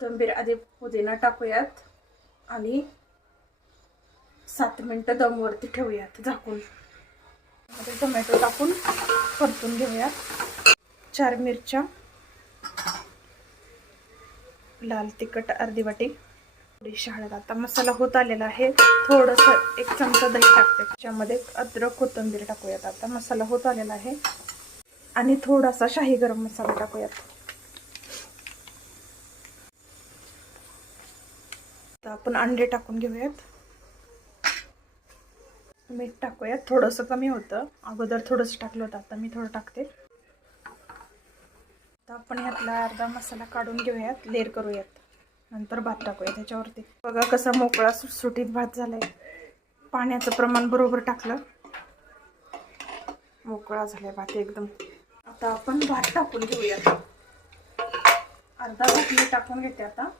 कोथिंबीर आधी पुदिना टाकूयात आणि 7 मिनिटं दमवरती ठेवूयात झाकून. मध्ये टोमॅटो टाकून परतून घेऊयात. 4 मिरच्या, लाल तिखट अर्धी वाटी, थोडीशी हळद. आता मसाला होत आलेला आहे. थोडंसं 1 चमचा दही टाकते. त्याच्यामध्ये अद्रक कोथिंबीर टाकूयात. आता मसाला होत आलेला आहे आणि थोडासा शाही गरम मसाला टाकूयात. आता आपण अंडे टाकून घेऊयात. मीठ टाकूयात. थोडंसं कमी होतं, अगोदर थोडंसं टाकलं होतं, आता मी थोडं टाकते. आता आपण ह्यातला अर्धा मसाला काढून घेऊयात, लेअर करूयात, नंतर भात टाकूया त्याच्यावरती. बघा कसा मोकळा सुटसुटीत भात झालाय. पाण्याचं प्रमाण बरोबर टाकलं, मोकळा झालाय भात एकदम. आता आपण भात टाकून घेऊयात. अर्धा भात मी टाकून घेते. आता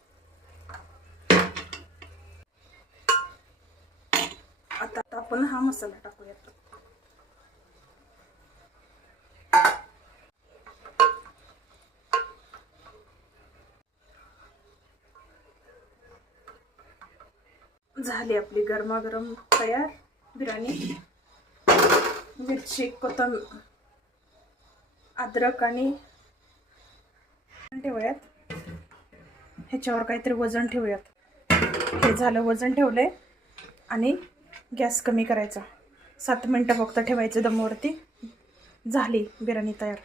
आपण हा मसाला टाकूयात. झाली आपली गरमागरम तयार बिर्याणी. मिरची, कोथिंबीर, अद्रक आणि ठेवूयात. ह्याच्यावर काहीतरी वजन ठेवूयात. हे झालं, वजन ठेवलंय आणि गॅस कमी करायचा. 7 मिनिटं फक्त ठेवायचं दमवरती. झाली बिर्याणी तयार.